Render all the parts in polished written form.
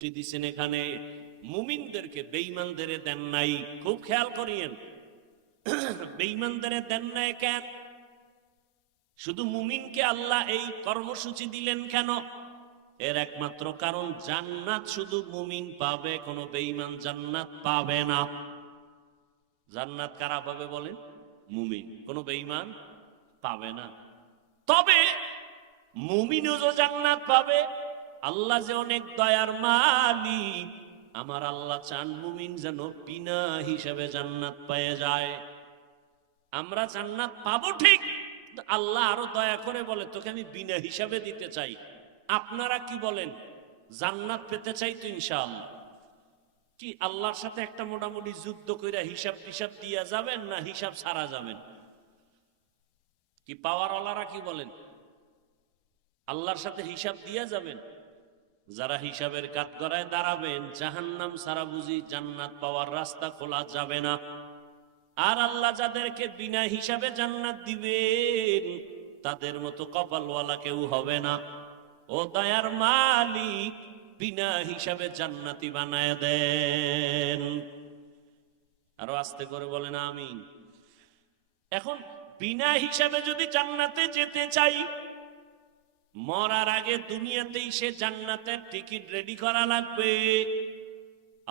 দিচ্ছেন এখানে মুমিনদেরকে বেঈমানদের দেন নাই। খুব খেয়াল করিয়েন, বেঈমানদের দেন নাই কেন? শুধু মুমিনকে আল্লাহ এই কর্মসূচি দিলেন কেন? এর একমাত্র কারণ জান্নাত শুধু মুমিন পাবে, কোনো বেঈমান জান্নাত পাবে না। জান্নাত কারা পাবে বলেন? মুমিন, কোনো বেঈমান পাবে না। তবে মুমিনও যে জান্নাত পাবে, আল্লাহ যে অনেক দয়ার মালিক, আমার আল্লাহ চান মুমিন যেন বিনা হিসাবে জান্নাত পেয়ে যায়। আমরা জান্নাত পাবো ঠিক, আল্লাহ আরো দয়া করে বলে তোকে আমি বিনা হিসাবে দিতে চাই। আপনারা কি বলেন? জান্নাত পেতে চাই তো ইনশাআল্লাহ। কি আল্লাহর সাথে একটা মোটামুটি যুদ্ধ কইরা হিসাব টিসাব দিয়া যাবেন, না হিসাব ছাড়া যাবেন? কি পাওয়ারওয়ালারা কি বলেন? আল্লাহর সাথে হিসাব দিয়া যাবেন? যারা হিসাবের কাঠগড়ায় দাঁড়াবেন, জাহান্নাম ছাড়া বুঝি জান্নাত পাওয়ার রাস্তা খোলা যাবে না। আর আল্লাহ যাদেরকে বিনা হিসাবে জান্নাত দিবেন, তাদের মতো কপালওয়ালা কেউ হবে না। ও দয়ার মালিক, বিনা হিসাবে জান্নাতি বানায় দেন। আরো আস্তে করে বলেন আমিন। এখন বিনা হিসাবে যদি জান্নাতে যেতে চাই, মরার আগে দুনিয়াতেই সে জান্নাতের টিকিট রেডি করা লাগবে।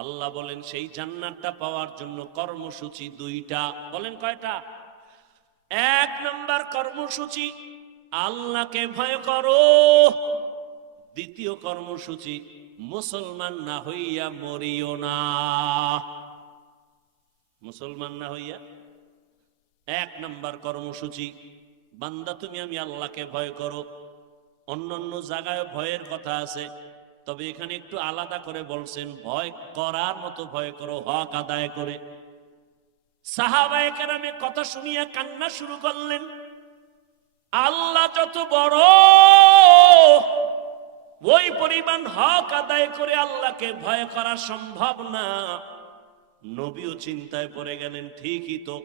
আল্লাহ বলেন সেই জান্নাতটা পাওয়ার জন্য কর্মসূচি দুইটা। বলেন কয়টা? এক নম্বর কর্মসূচি, আল্লাহকে ভয় করো। দ্বিতীয় কর্মসূচি, মুসলমান না হইয়া মরিও না। মুসলমান না হইয়া, এক নম্বর কর্মসূচি, বান্দা তুমি আমি আল্লাহকে ভয় করো। অন্যান্য জায়গায় ভয়ের কথা আছে, তবে এখানে একটু আলাদা করে বলছেন, ভয় করার মতো ভয় করো, হক আদায় করে। সাহাবায়ে কেরামে কথা শুনিয়া কান্না শুরু করলেন। আল্লাহ যত বড়, ওই পরিমাণ হক আদায় করে আল্লাহকে ভয় করা সম্ভব না। নবীও চিন্তায় পড়ে গেলেন, ঠিকই তো।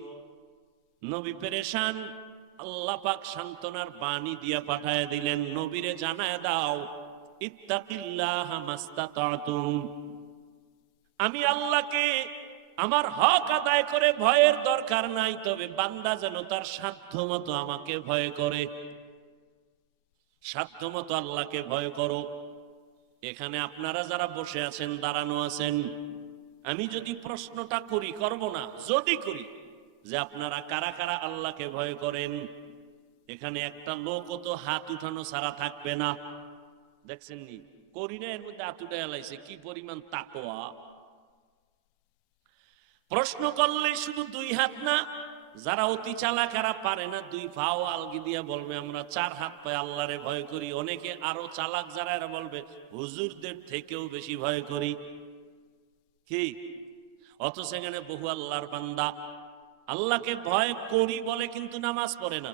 নবী পেরেশান। আল্লাহ পাক সান্ত্বনার বাণী দিয়া পাঠায় দিলেন, নবীরে জানায় দাও, ইত্তাকিল্লাহা মাস্তাতাতুম, আমি আল্লাহকে আমার হক আদায় করে ভয়ের দরকার নাই, তবে বান্দা যেন তার সাধ্যমতো আমাকে ভয় করে। সাধ্যমতো আল্লাহকে ভয় করো। এখানে আপনারা যারা বসে আছেন, দাঁড়ানো আছেন, আমি যদি প্রশ্নটা করি, করব না, যদি করি যে আপনারা কারা কারা আল্লাহকে ভয় করেন, এখানে একটা লোকও তো হাত উঠানো ছাড়া থাকবে না। দেখছেন নি, করি না, এর মধ্যে হাত উঠে এলাইছে, কি পরিমাণ তাকওয়া। প্রশ্ন করলে শুধু দুই হাত না, যারা অতি চালাক এরা পারে না, দুই পাও আলগি দিয়া বলবে আমরা চার হাত পায়ে আল্লাহরে ভয় করি। অনেকে আরো চালাক যারা, এরা বলবে হুজুরদের থেকেও বেশি ভয় করি। কি? অথচ এখানে বহু আল্লাহর বান্দা আল্লাহকে ভয় করি বলে কিন্তু নামাজ পড়ে না।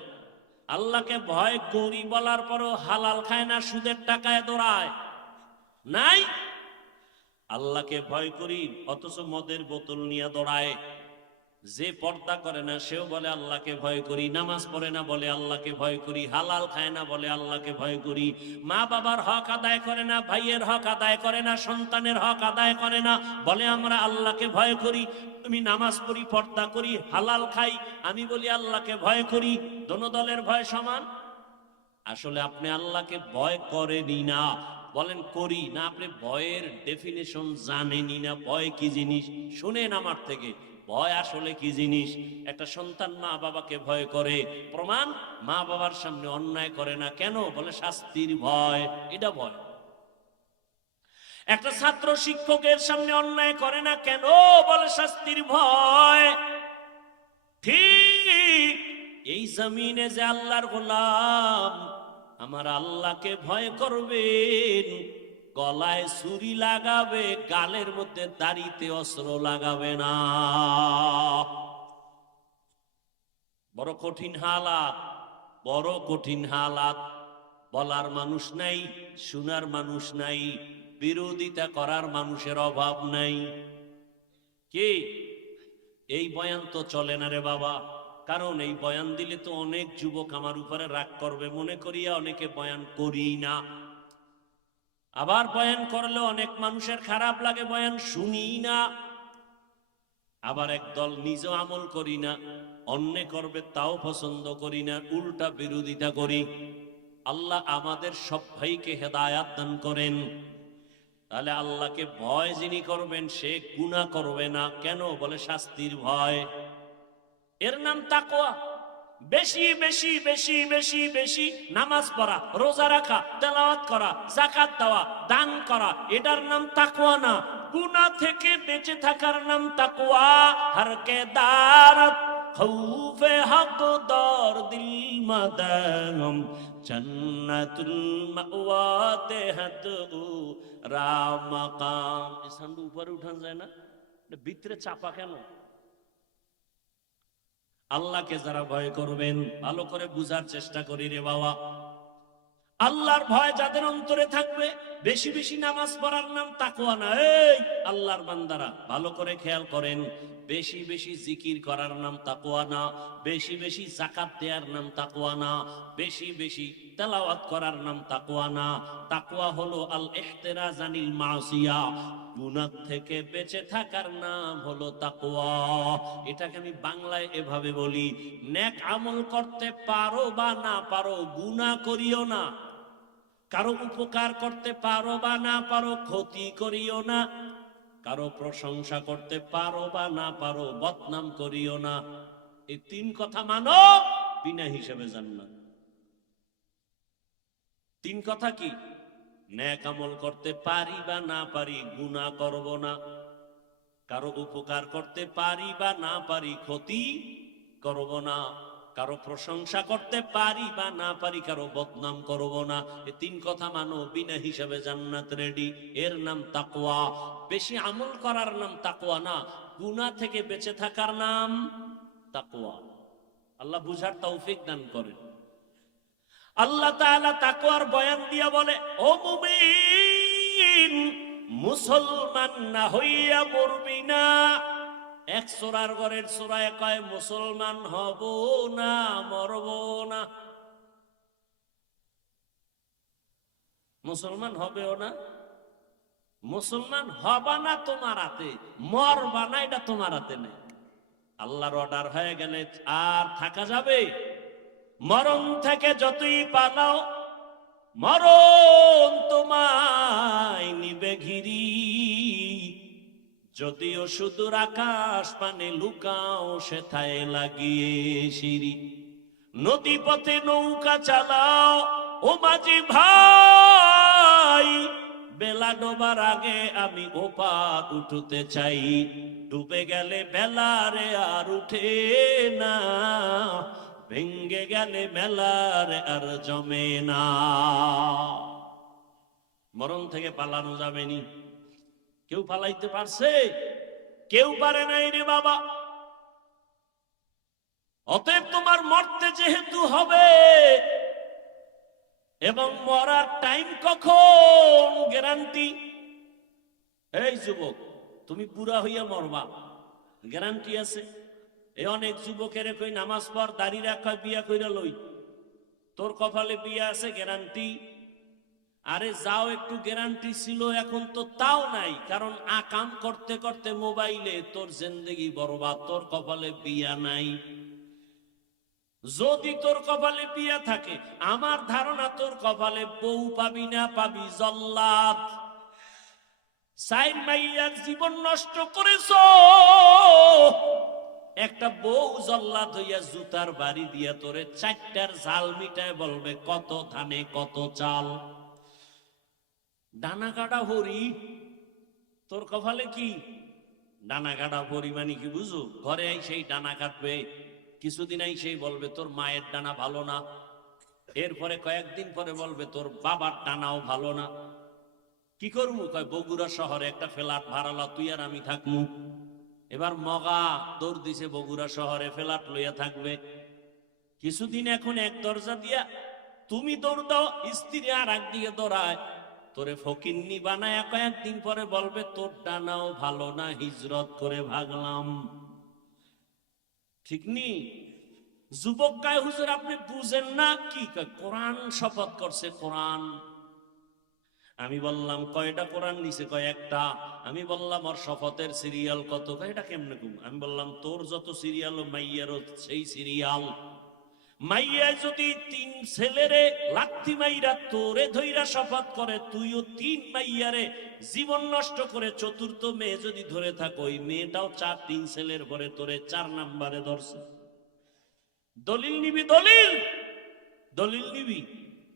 আল্লাহকে ভয় করি বলার পরও হালাল খায় না, সুদের টাকায় দৌড়ায় নাই। আল্লাহকে ভয় করি অথচ মদের বোতল নিয়ে দৌড়ায়। যে পর্দা করে না সেও বলে আল্লাহকে ভয় করি, নামাজ পড়ে না বলে আল্লাহকে ভয় করি, হালাল খায় না বলে আল্লাহকে ভয় করি, মা বাবার হক আদায় করে না, ভাইয়ের হক আদায় করে না, সন্তানের হক আদায় করে না, বলে আমরা আল্লাহকে ভয় করি। তুমি নামাজ পড়ি, পর্দা করি, হালাল খাই, আমি বলি আল্লাহকে ভয় করি। দোনো দলের ভয় সমান। আসলে আপনি আল্লাহকে ভয় করেনি না, বলেন করি না, আপনি ভয়ের ডেফিনেশন জানেনই না। ভয় কি জিনিস শুনেন আমার থেকে। ভয় আসলে কি জিনিস? একটা সন্তান মা বাবাকে ভয় করে, প্রমাণ মা বাবার সামনে অন্যায় করে না, কেন? বলে শাস্তির ভয়, এটা ভয়। একটা ছাত্র শিক্ষকের সামনে অন্যায় করে না, কেন? বলে শাস্তির ভয়। ঠিক এই জমিনে যে আল্লাহর গোলাম আমার আল্লাহকে ভয় করবেন, গলায় ছুরি লাগাবে, গালের মধ্যে দাড়িতে অস্ত্র লাগাবে না। বড় কঠিন হালাত, বড় কঠিন হালাত। বলার মানুষ নাই, শোনার মানুষ নাই, বিরোধিতা করার মানুষের অভাব নাই। কি এই বয়ান তো চলে না রে বাবা, কারণ এই বয়ান দিলে তো অনেক যুবক আমার উপরে রাগ করবে মনে করিয়া অনেকে বয়ান করি না। আবার বয়ান করলে অনেক মানুষের খারাপ লাগে, বয়ান শুনি না। আবার একদল নিজে আমল করি না, অন্য করবে তাও পছন্দ করি না, উল্টা বিরোধিতা করি। আল্লাহ আমাদের সব ভাইকে হেদায়াত দান করেন। তাহলে আল্লাহকে ভয় যিনি করবেন সে গুনাহ করবে না। কেন? বলে শাস্তির ভয়। এর নাম তাকওয়া। বেশি বেশি বেশি বেশি বেশি নামাজ পড়া, রোজা রাখা, তেলাওয়াত করা, যাকাত দেওয়া, দান করা, এটার নাম তাকওয়া না। গুনাহ থেকে বেঁচে থাকার নাম তাকওয়া। হর কে দারত খৌফে হক দর দিল মাদাম জান্নাতুল মাওয়াতে হাতু রামাকাম। এই সান্ডু উপরে উঠান যায় না, ভিতরে চাপা কেন? আল্লাহকে যারা ভয় করবেন, ভালো করে বুঝার চেষ্টা করি রে বাবা। আল্লাহর ভয় যাদের অন্তরে থাকবে, বেশি বেশি নামাজ পড়ার নাম তাকওয়া না। এই আল্লাহর বান্দারা ভালো করে খেয়াল করেন, বেশি বেশি জিকির করার নাম তাকওয়া না, বেশি বেশি যাকাত দেওয়ার নাম তাকওয়া না, বেশি বেশি তেলাওয়াত করার নাম তাকওয়া না। তাকওয়া হলো আল ইহতিরাজ আনিল মাসিয়া, গুনাহ থেকে বেঁচে থাকার নাম হলো তাকওয়া। এটাকে আমি বাংলায় এভাবে বলি, নেক আমল করতে পারো বা না পারো, গুনাহ করিও না। কারো উপকার করতে পারো বা না পারো, ক্ষতি করিও না। কারো প্রশংসা করতে পারো বা না পারো, বদনাম করিও না। এই তিন কথা মানো, বিনা হিসেবে জান্নাত। তিন কথা কি? নেক আমল করতে পারি বা না পারি, গুনাহ করব না। কারো উপকার করতে পারি বা না পারি, ক্ষতি করব না। কারো প্রশংসা করতে পারি বা না পারি, কারো বদনাম করব না। এই তিন কথা মানো, বিনা হিসাবে জান্নাত রেডি। এর নাম তাকওয়া। বেশি আমল করার নাম তাকওয়া না, গুনাহ থেকে বেঁচে থাকার নাম তাকওয়া। আল্লাহ বুঝার তৌফিক দান করেন। আল্লাহ তাআলা তাকওয়ার বয়ান দিয়া বলে, ও মুমিন, মুসলমান না হইয়া মরবি না। এক সূরার ঘরের সূরায় কয় মুসলমান হব না, মরব না। মুসলমান হবেও না, মুসলমান হবা না তোমার হাতে, মরবা না এটা তোমার হাতে নেই। আল্লাহর অর্ডার হয়ে গেলে আর থাকা যাবে? মরণ থেকে যতই পালাও, মরণ তোমায় নিবে ঘিরি। যদিও সুদূর আকাশ পানে লুকাও, সেথায় লাগিয়ে সিঁড়ি। নদী পথে নৌকা চালাও ও মাঝি ভাই, বেলা ডোবার আগে আমি ওপার উঠতে চাই। ডুবে গেলে বেলারে আর উঠে না, ভেঙ্গে গেলে মেলার আর জমে না। মরণ থেকে পালানো যাবে নি? কেউ পালাইতে পারছে? কেউ পারে নাই রে বাবা। অতএব তোমার মরতে যেহেতু হবে, এবং মরার টাইম কখন গ্যারান্টি? এই যুবক, তুমি বুড়া হইয়া মরবা, গ্যারান্টি আছে? এই অনেক যুবকের কই নামাজ পড়, দাড়ি রাখা, বিয়া কইরা লই। তোর কপালে বিয়া আছে, গ্যারান্টি? আরে যাও, একটু গ্যারান্টি ছিল, এখন তো তাও নাই। কারণ আকাম করতে করতে মোবাইলে তোর জিন্দেগি বরবাদ। তোর কপালে বিয়া নাই। যদি তোর কপালে বিয়া থাকে, আমার ধারণা তোর কপালে বউ পাবি না, পাবি জল্লাদ। সাইন মাইয়ার জীবন নষ্ট করেছ, একটা বউ জল্লাদ হইয়া জুতার বাড়ি দিয়া তোরে চারটার ঝাল মিটায় বলবে কত ধানে কত চাল। ডানা কাটা হরি, তোর কপালে কি? ডানা কাটা হরি মানে কি বুঝো? ঘরে আই সেই ডানা কাটবে, কিছুদিন আই সেই বলবে তোর মায়ের ডানা ভালো না, এরপরে কয়েকদিন পরে বলবে তোর বাবার ডানাও ভালো না। কি করবো? কয় বগুড়া শহরে একটা ফ্ল্যাট ভাড়ালা, তুই আর আমি থাকমু। এবার মগা দৌড় দিছে বগুড়া শহরে, ফ্ল্যাট লইয়া থাকবে কিছুদিন। এখন এক দরজা দিয়া তুমি দৌড় দাও, স্ত্রী আর একদিকে দৌড়ায়, তোরে ফকিন্নি বানায় কয়েকদিন পরে বলবে তোর ডানাও ভালো না, হিজরত করে ভাগলাম। ঠিক নি? যুবক গায়ে হুজুর আপনি বুঝেন না কি? কোরআন শপথ করছে, কোরআন আমি বললাম কয়টা কোরআন নিছে? কয় একটা। আমি বললাম ওর শপথের সিরিয়াল কত? কয় এটা কেমনে কম? আমি বললাম তোর যত সিরিয়াল ও মাইয়ারও সেই সিরিয়াল। মাইয়া যদি 3 ছেলেরে লাত্তি মাইরা তোরে ধইরা শপথ করে, তুইও 3 মাইয়ারে জীবন নষ্ট করে 4র্থ মেয়ে যদি ধরে থাকো, ওই মেয়েটাও 3 ছেলের পরে তোরে 4 নম্বরে ধরছে। দলিল নিবি, দলিল দলিল নিবি।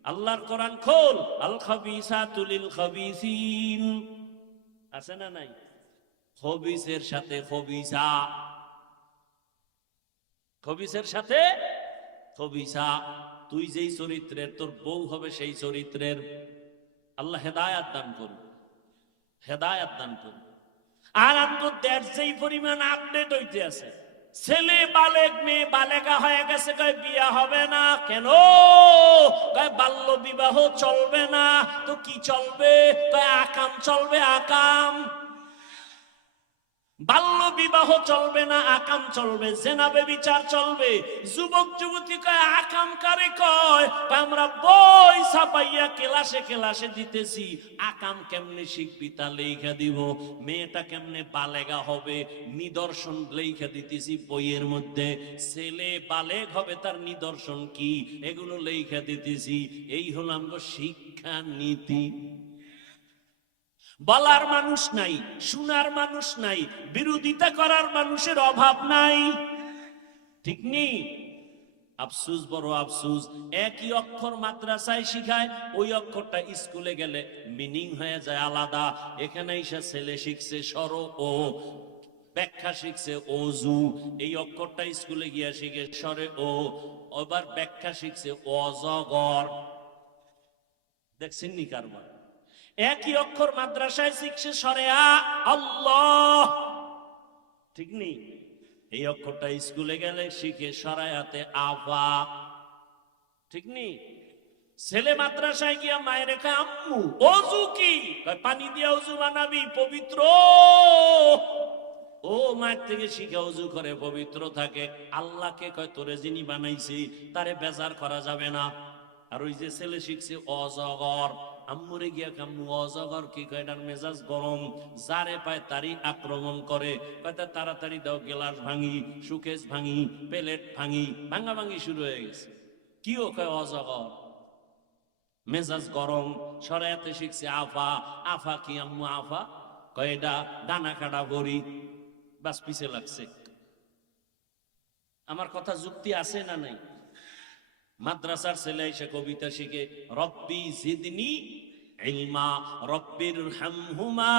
আল্লাহর কোরআন খোল। আল খাবিসাতু লিল খাবিসিন, আছে না নাই? খবিসের সাথে খবিসা, খবিসের সাথে খবিসা। তুই যেই চরিত্রের, তোর বউ হবে সেই চরিত্রের। আল্লাহ হেদায়াত দান করুন, হেদায়াত দান করুন। আর আপনার দেশ যেই পরিমাণ আপডেট হইতে আছে, ছেলে বালেক, মেয়ে বালেকা হয়ে গেছে, কয় বিয়া হবে না কেন? কয় বাল্য বিবাহ চলবে না। তো কি চলবে? কয় আকাম চলবে, আকাম। বাল্য বিবাহ চলবে না, আকাম চলবে, জেনা ব্যভিচার চলবে। যুবক যুবতী কয় আকাম কারে কয়? আমরা বই ছাপাইয়া ক্লাসে ক্লাসে দিতেছি, আকাম কেমনে শিখবি তা লেখা দিব। মেয়েটা কেমনে বালেগা হবে নিদর্শন লেখা দিতেছি বইয়ের মধ্যে। ছেলে বালেগ হবে তার নিদর্শন কি, এগুলো লেখা দিতেছি। এই হলো আমরা শিক্ষা নীতি। বলার মানুষ নাই, শোনার মানুষ নাই, বিরোধিতা করার মানুষের অভাব নাই, ঠিক নেই? আফসুস, বড় আফসুস। একই অক্ষর মাদ্রাসায় শিখায়, ওই অক্ষরটা স্কুলে গেলে মিনিং হয়ে যায় আলাদা। এখানে এসে ছেলে শিখছে সর ও, ব্যাখ্যা শিখছে অজু। এই অক্ষরটা স্কুলে গিয়া শিখে সরে ও, আবার ব্যাখ্যা শিখছে অজগর। দেখছেন নি কারবার? একই অক্ষর মাদ্রাসায় শিখছে সরেয়া আল্লাহ, ঠিক নেই? এই অক্ষরটা স্কুলে গেলে শিখে সরায়াতে আফা, ঠিক নেই? ছেলে মাদ্রাসায় গিয়া মায়ের রেখা আম্মু অজু কি? পানি দিয়া অজু বানাবি, পবিত্র। ও মায়ের থেকে শিখে অজু করে পবিত্র থাকে। আল্লাহকে কয় তোরে যিনি বানাইছি তারে বেজার করা যাবে না। আর ওই যে ছেলে শিখছে অজগর, আম্মুরে গিয়া কাম্মু অজগর কি? কয়টার মেজাজ গরম, যারে পায় তারই আক্রমণ করে। কয়টা তাড়াতাড়ি দাও, গেলাস ভাঙি, সুকেশ ভাঙি, প্লেট ভাঙি, ভাঙা ভাঙি শুরু হয়ে গেছে। কি ও? কয় অজগর, মেজাজ গরম। সরাইতে শিখছে আফা। আফা কি আম্মু? আফা কয় এটা ডানা কাটা বড়ি। বাস পিছে লাগছে। আমার কথা যুক্তি আছে না নাই? মাদ্রাসার ছেলে এসে কবিতা শিখে রব্বি জিদনি ইলমা, রব্বির হামহুমা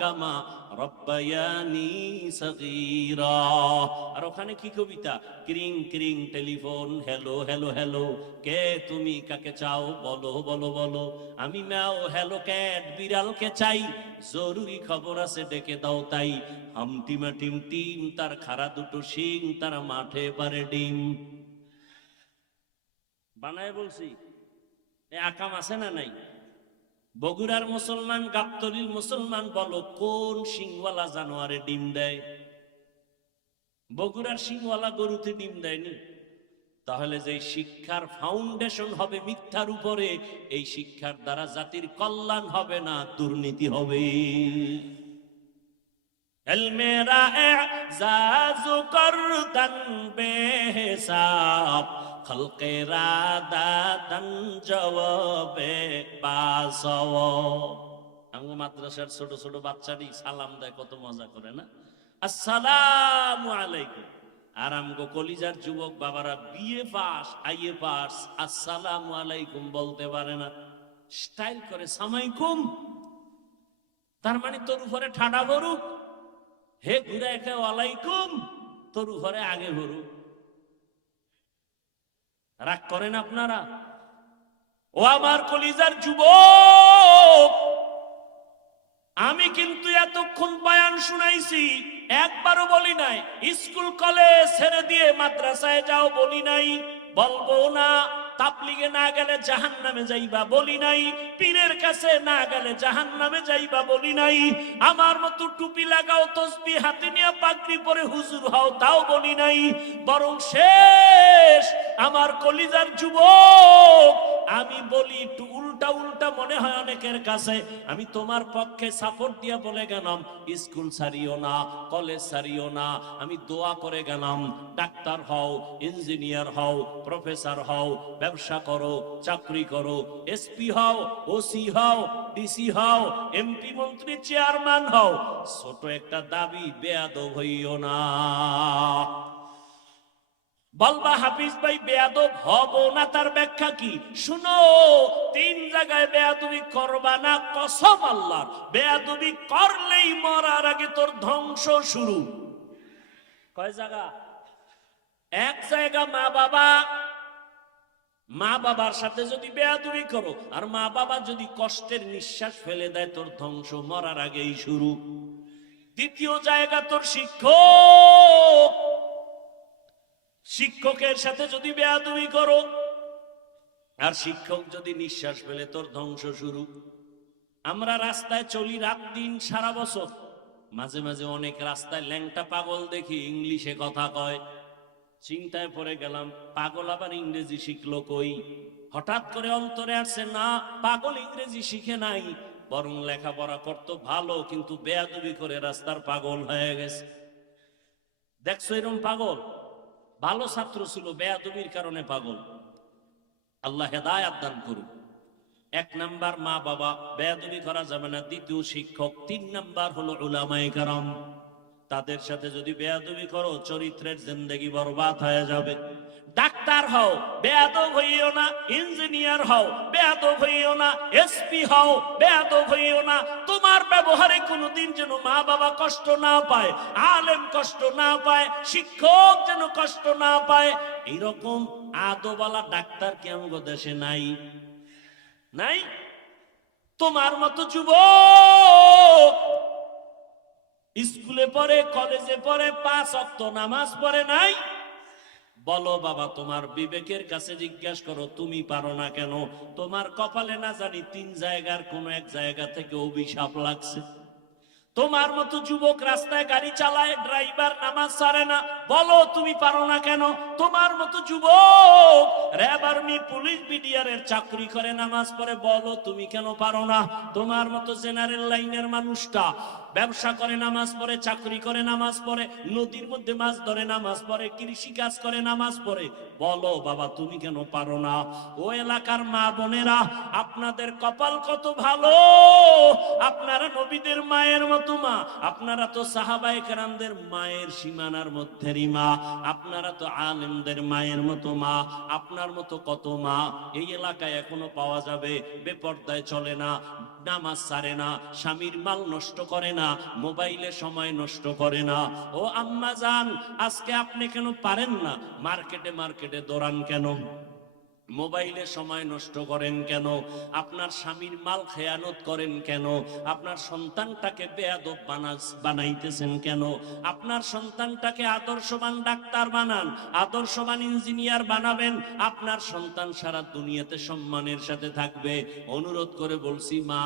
কামা রব্বায়ানি সগীরা। আর ওখানে কি কবিতা? ক্রিং ক্রিং টেলিফোন, হ্যালো হ্যালো হ্যালো, কে তুমি, কাকে চাও, বলো বলো বলো। আমি ম্যাও, হ্যালো ক্যাট, বিড়ালকে চাই, জরুরি খবর আছে ডেকে দাও তাই। হামটিমা টিম টিম, তার খাড়া দুটো শিং, তারা মাঠে পারে ডিম। বানায় বলছি। এ আকাম আছে না নাই? বগুড়ার মুসলমান, গাবতলীর মুসলমান, বলো কোন সিংওয়ালা জানোয়ারে ডিম দেয়? বগুড়ার সিংওয়ালা গরুতে ডিম দেয়নি। তাহলে যে শিক্ষার ফাউন্ডেশন হবে মিথ্যার উপরে, এই শিক্ষার দ্বারা জাতির কল্যাণ হবে না, দুর্নীতি হবে। এলমেরা এজাজু করদান বেহিসাব, খলকেরা দাদান জবাবে বাসব। আমগো মাদ্রাসার ছোট ছোট বাচ্চাটি সালাম দেয়, কত মজা করে না? আসসালামু আলাইকুম। আর আমগো কলিজার যুবক বাবারা বিএ পাস, আইএ পাস, আসসালামু আলাইকুম বলতে পারে না, স্টাইল করে সামাইকুম। তার মানে তোর উপরে ঠাডা ভরুক, হে ঘুরে একে ওয়ালাইকুম, তোর উপরে আগে ভরুক। রাগ করেন আপনারা? ও আমার কলিজার যুবক, আমি কিন্তু এতক্ষণ বয়ান শুনাইছি, একবারও বলি নাই স্কুল কলেজ ছেড়ে দিয়ে মাদ্রাসায় যাও, বলি নাই, বলবো না। তাবলিগে না গেলে জাহান্নামে যাইবা, বলি নাই। পীরের কাছে না গেলে জাহান্নামে যাইবা, বলি নাই। আমার মতো টুপি লাগাও, তসবিহ হাতে নিয়ে পাগড়ি পরে হুজুর হও, তাও বলি নাই। বরং শেষ আমার কলিজার যুবক, আমি বলি একটু উল্টা উল্টা উল্টা মনে হয় অনেকের কাছে। আমি তোমার পক্ষে সাপোর্ট দিয়া বলে গেলাম, স্কুল ছাড়িও না, কলেজ ছাড়িও না। আমি দোয়া করে গেলাম, ডাক্তার হও, ইঞ্জিনিয়ার হও, প্রফেসর হও, ব্যবসা করো, চাকরি করো, এসপি হও, ওসি হও, ডিসি হও, এমপি মন্ত্রী চেয়ারম্যান হও। ছোট একটা দাবি, বেয়াদব হইও না। বলবা হাফিজ ভাই বেয়াদব হব না, তার ব্যাখ্যা কি? শুনো, 3 জায়গায় বেয়াদবি করবা না, কসম আল্লাহর। বেয়াদবি করলেই মরার আগে তোর ধ্বংস শুরু। কয় জায়গা? এক জায়গা মা বাবা। মা বাবার সাথে যদি বেয়াদবি করো, আর মা বাবা যদি কষ্টের নিঃশ্বাস ফেলে দেয়, তোর ধ্বংস মরার আগেই শুরু। দ্বিতীয় জায়গা তোর শিক্ষক। শিক্ষকের সাথে যদি বেয়াদবি করো, আর শিক্ষক যদি নিঃশ্বাস ফেলে, তোর ধ্বংস শুরু। আমরা রাস্তায় চলি রাত দিন সারা বছর, মাঝে মাঝে অনেক রাস্তায় ল্যাংটা পাগল দেখি, ইংলিশে কথা কয়। চিন্তায় পড়ে গেলাম, পাগল আবার ইংরেজি শিখলো কই? হঠাৎ করে অন্তরে আসছে, না, পাগল ইংরেজি শিখে নাই, বরং লেখাপড়া করতো ভালো, কিন্তু বেয়াদবি করে রাস্তার পাগল হয়ে গেছে। দেখছো এরকম পাগল? ভালো ছাত্র ছিল, বেয়াদবির কারণে পাগল। আল্লাহ হেদায়েত দান করুন। 1 নাম্বার মা বাবা, বেয়াদবি করা যাবে না। দ্বিতীয় শিক্ষক। 3 নাম্বার হলো উলামায়ে কেরাম। তাদের সাথে যদি বেয়াদবি করো, চরিত্রের জিন্দেগি বরবাদ হয়ে যাবে। ডাক্তার হও, বেয়াদব হইও না। ইঞ্জিনিয়ার হও, বেয়াদব হইও না। এসপি হও, বেয়াদব হইও না। তোমার ব্যবহারে কোনোদিন যেন মা বাবা কষ্ট না পায়, আলেম কষ্ট না পায়, শিক্ষক যেন কষ্ট না পায়। এইরকম আদবওয়ালা ডাক্তার কি আমাদের দেশে নাই? নাই? তোমার মতো যুবক স্কুলে পড়ে, কলেজে পড়ে, 5 ওয়াক্ত নামাজ পড়ে নাই? বলো বাবা, তোমার বিবেকের কাছে জিজ্ঞাসা করো, তুমি পারো না কেন? তোমার কপালে না জানি 3 জায়গার কোন এক জায়গা থেকে অভিশাপ লাগছে। তোমার মতো যুবক রাস্তায় গাড়ি চালায়, ড্রাইভার নামাজ ছাড়ে না, বলো তুমি পারো না কেন? তোমার মতো যুবক র্যাব, আর্মি, পুলিশ, বিডিআরের চাকরি করে, নামাজ পড়ে, বলো তুমি কেন পারো না? তোমার মতো জেনারেল লাইনের মানুষটা ব্যবসা করে, নামাজ পড়ে, চাকরি করে, নামাজ পড়ে, নদীর মধ্যে মাছ ধরে, নামাজ পড়ে, কৃষি কাজ করে, নামাজ পড়ে, বলো বাবা তুমি কেন পারো না? ও এলাকার মা বোনেরা, আপনাদের কপাল কত ভালো, আপনারা নবীদের মায়ের মতো মা, আপনারা তো সাহাবায়ে কেরামদের মায়ের সীমানার মধ্যেরই মা, আপনারা তো আলেমদের মায়ের মতো মা। আপনার মতো কত মা এই এলাকায় এখনো পাওয়া যাবে, বেপরদায় চলে না, নামাজ ছাড়ে না, স্বামীর মাল নষ্ট করে না, মোবাইলে সময় নষ্ট করে না। ও আম্মা জান, আজকে আপনি কেন পারেন না? মার্কেটে মার্কেটে দৌড়ান কেন? মোবাইলে সময় নষ্ট করেন কেন? আপনার স্বামীর মাল খেয়ানত করেন কেন? আপনার সন্তানটাকে বেয়াদব বানাইতেছেন কেন? আপনার সন্তানটাকে আদর্শবান ডাক্তার বানান, আদর্শবান ইঞ্জিনিয়ার বানাবেন, আপনার সন্তান সারা দুনিয়াতে সম্মানের সাথে থাকবে। অনুরোধ করে বলছি, মা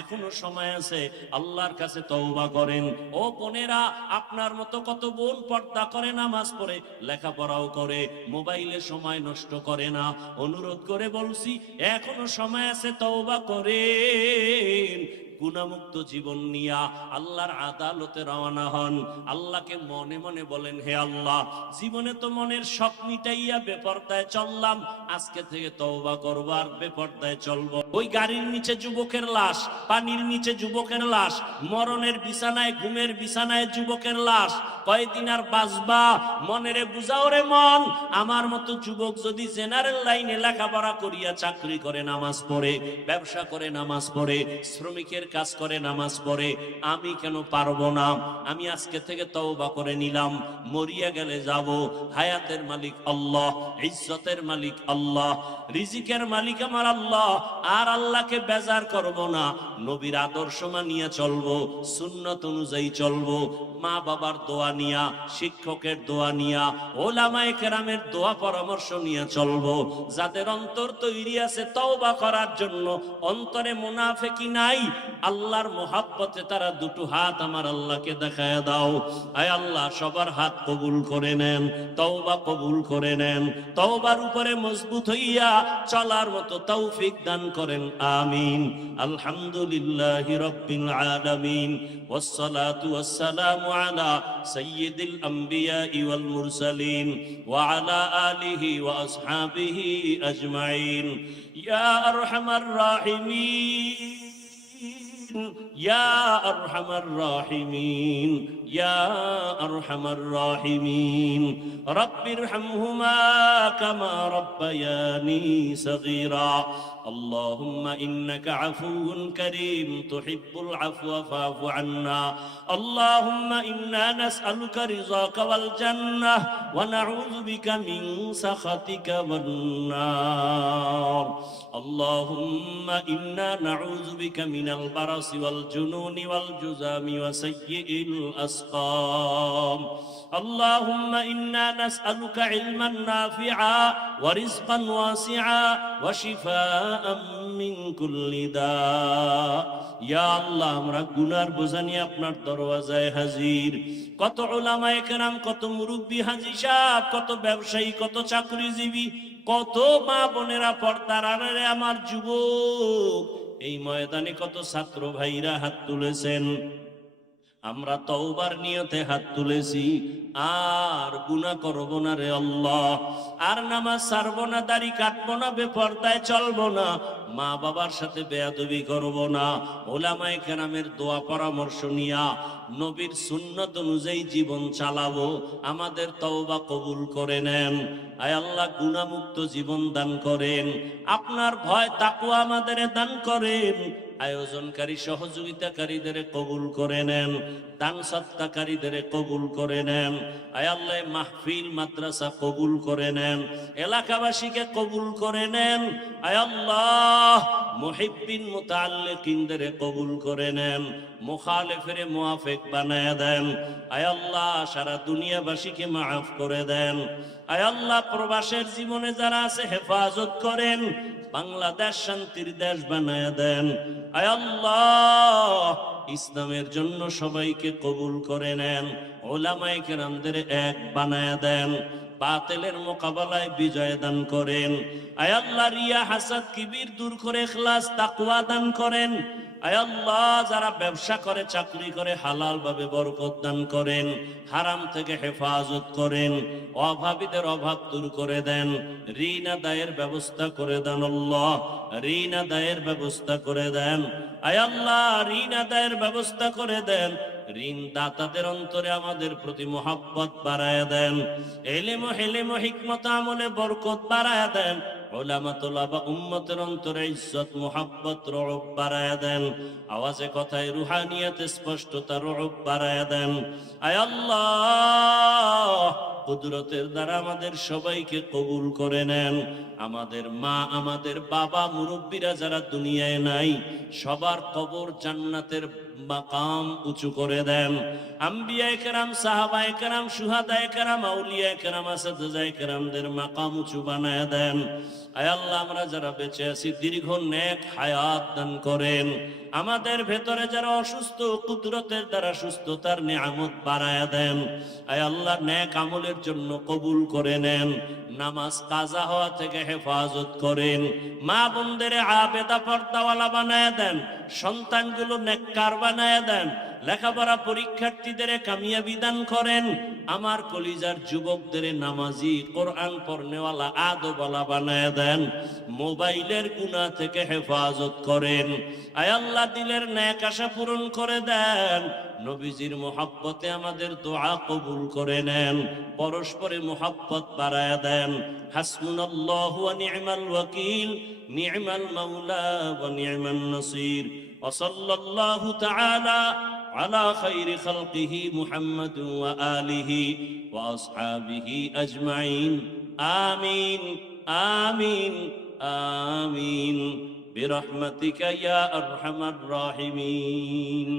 এখনো সময় আছে, আল্লাহর কাছে তওবা করেন। ও বোনেরা, আপনার মতো কত বোন পর্দা করে, নামাজ পড়ে, লেখাপড়াও করে, মোবাইলে সময় নষ্ট করে না। অনুরোধ করে বলছি, এখনো সময় আছে, তওবা করেন। গুনাহমুক্ত জীবন নিয়া আল্লাহর আদালতে রওনা হন। আল্লাহকে মনে মনে বলেন, হে আল্লাহ, জীবনে তো মনের শখ মিটাইয়া বেপরদায় চললাম, আজকে থেকে তওবা করব, আর বেপরদায় চলবো। ওই গাড়ির নিচে যুবকের লাশ, পানির নিচে যুবকের লাশ, মরণের বিছানায়, ঘুমের বিছানায় যুবকের লাশ, কয়দিন আর বাঁচবা? মনেরে বুঝাও রে মন, আমার মতো যুবক যদি জেনারেল লাইনে লেখাপড়া করিয়া, চাকরি করে, নামাজ পড়ে, ব্যবসা করে, নামাজ পড়ে, শ্রমিকের কাজ করে, নামাজ পড়ে, আমি কেন পারবো না? আমি আজকে থেকে তওবা করে নিলাম, মরিয়া গেলে যাব। হায়াতের মালিক আল্লাহ, ইজ্জতের মালিক আল্লাহ, রিজিকের মালিক আমার আল্লাহ। আর আল্লাহকে বেজার করব না, নবীর আদর্শ মানিয়ে চলবো, সুন্নাত অনুযায়ী চলবো, মা বাবার দোয়া নিয়া, শিক্ষকের দোয়া নিয়া, ওলামায়ে কেরামের দোয়া পরামর্শ নিয়ে চলবো। যাদের অন্তর তৈরি আছে তওবা করার জন্য, অন্তরে মুনাফিকি নাই, আল্লাহর মোহাব্বতে তারা দুটো হাত আমার আল্লাহকে দেখায় দাও। আয় আল্লাহ, সবার হাত কবুল করে নেন, তওবা কবুল করে নেন, তওবার উপরে মজবুত হইয়া চলার মতো তৌফিক দান করেন, আমিন। আলহামদুলিল্লাহি রাব্বিল আলামিন, ওয়াসসালাতু ওয়াসসালামু আলা সাইয়্যিদিল আমবিয়াই ওয়াল মুরসালিন ওয়া আলা আলিহি ওয়া আসহাবিহি আজমাইন। ইয়া আরহামার রাহিমিন, ইয়া আরহামার রাহিমিন, ইয়া আরহামার রাহিমিন। রব্বিরহামহুমা কামা রব্বায়ানি সগীরা। আল্লাহুম্মা ইন্নাকা আফুউন কারীম তুহিব্বুল আফওয়া ফা'ফু আন্না। আল্লাহুম্মা ইন্না নাসআলুকা রিযাকা ওয়াল জান্নাহ ওয়া নাউযু বিকা মিন সাখাতিকা ওয়ান নার। আল্লাহুম্মা ইন্না নাউযু বিকা মিনাল বারাসি ওয়াল জুনুনি ওয়াল জুযামি ওয়া সাইয়্যিল আসকাম। اللهم إنا نسألك علما نافعا ورزقا واسعا وشفاء من كل داء। يا الله আমরা গুনার বোঝা নিয়ে আপনার দরওয়াজায় হাজির। কত উলামায়ে কেরাম, কত মুরব্বি হাজী সাহেব, কত ব্যবসায়ী, কত চাকরিজীবী, কত মা বোনেরা, পর্দার আড়ালে আমার যুবক, এই ময়দানে কত ছাত্র ভাইরা হাত তুলেছেন। আমরা তওবার নিয়তে হাত তুলেছি, আর গুনাহ করব না রে আল্লাহ, আর নামাজ ছাড়বো না, দাড়ি কাটবো না, বেপরদায় চলবো না, মা বাবার সাথে বেয়াদবি করব না, ওলামায়ে কেরামের দোয়া পরামর্শ নিয়া নবীর সুন্নত অনুযায়ী জীবন চালাবো। আমাদের তওবা কবুল করে নেন। আয় আল্লাহ, গুনাহমুক্ত জীবন দান করেন, আপনার ভয় তাকওয়া আমাদের দান করেন। আয়োজনকারী সহযোগিতাকারীদের কবুল করে নেন, দান সৎকারীদের কবুল করে নেন। আয় আল্লাহ, মাহফিল মাদ্রাসা কবুল করে নেন, এলাকাবাসীকে কবুল করে নেন। আয় আল্লাহ, মুহিব্বিন মুতাআল্লিকিনদের কবুল করে নেন, মুখালিফের মুআফিক বানায় দেন। আয় আল্লাহ, সারা দুনিয়াবাসীকে মাফ করে দেন। আয় আল্লাহ, প্রবাসের জীবনে যারা আছে হেফাজত করেন, বাংলাদেশ শান্তির দেশ বানায় দেন। আয় আল্লাহ, ইসলামের জন্য সবাইকে কবুল করে নেন, ওলামায়ে কেরামদের এক বানায় দেন, বাতিলের মোকাবেলায় বিজয় দান করেন। আয় আল্লাহ, রিয়া হাসাদ কিবির দূর করে ইখলাস তাকওয়া দান করেন। আয় আল্লাহ, যারা ব্যবসা করে, চাকরি করে, হালাল ভাবে বরকত দান করেন, হারাম থেকে হেফাজত করেন, অভাবীদের অভাব দূর করে দেন, ঋণ আদায়ের ব্যবস্থা করে দেন। আল্লাহ, ঋণ আদায়ের ব্যবস্থা করে দেন। আয় আল্লাহ, ঋণ আদায়ের ব্যবস্থা করে দেন। ঋণ দাতাদের অন্তরে আমাদের প্রতি মোহাব্বত বাড়ায় দেন, ইলম ও হিকমত আমলে বরকত বাড়ায় দেন। উলামা তোলাবা উম্মতের অন্তরে ইজ্জত মুহাব্বত রউফ বাড়ায় দেন, আওয়াজে কথায় রুহানিয়াতে স্পষ্টতা রউফ বাড়ায় দেন। আয় আল্লাহ, কুদরতের দ্বারা আমাদের সবাইকে কবুল করে নেন। আমাদের মা, আমাদের বাবা, মুরব্বীরা যারা দুনিয়ায় নাই, সবার কবর জান্নাতের মাকাম উঁচু করে দেন। আম্বিয়ায়ে কেরাম, সাহাবায়ে কেরাম, শুহাদায়ে কেরাম, আউলিয়ায়ে কেরাম, আসাদুজায়ে কেরামদের মাকাম উঁচু বানায় দেন। আয় আল্লাহ, আমরা যারা বেঁচে আছি দীর্ঘ নেক হায়াত দান করেন। আমাদের ভেতরে যারা অসুস্থ, কুদরতের দ্বারা সুস্থতার নিয়ামত বাড়ায়া দেন। আয় আল্লাহ, নেক আমলের জন্য কবুল করে নেন, নামাজ কাজা হওয়া থেকে হেফাজত করেন, মা বোনদের আবেদা পর্দাওয়ালা বানায় দেন, সন্তানগুলো নেককার বানায় দেন, লেখাপড়া পরীক্ষার্থীদের কামিয়াবি দান করেন। আমার কলিজার যুবকদের নামাজি, কোরআন পড়নেওয়ালা, আদবওয়ালা বানায় দেন, মোবাইলের গুনাহ থেকে হেফাজত করেন। আয় আল্লাহ, দিলের নেক আশা পূরণ করে দেন। নবীজির মোহাব্বতে আমাদের দোয়া কবুল করে নেন, পরস্পরে মোহাব্বত বাড়ায় দেন। হাসবুনাল্লাহু ওয়া নি'মাল ওয়াকিল, নি'মাল মাওলা ওয়া নি'মান নাসির। ওয়া সাল্লাল্লাহু তাআলা আলা খাইরি খালকিহি মুহাম্মাদ ওয়া আলিহি ওয়া আসহাবিহি আজমাইন। আমিন আমিন আমিন বিরহমাতিকা ইয়া আরহামার রাহিমিন।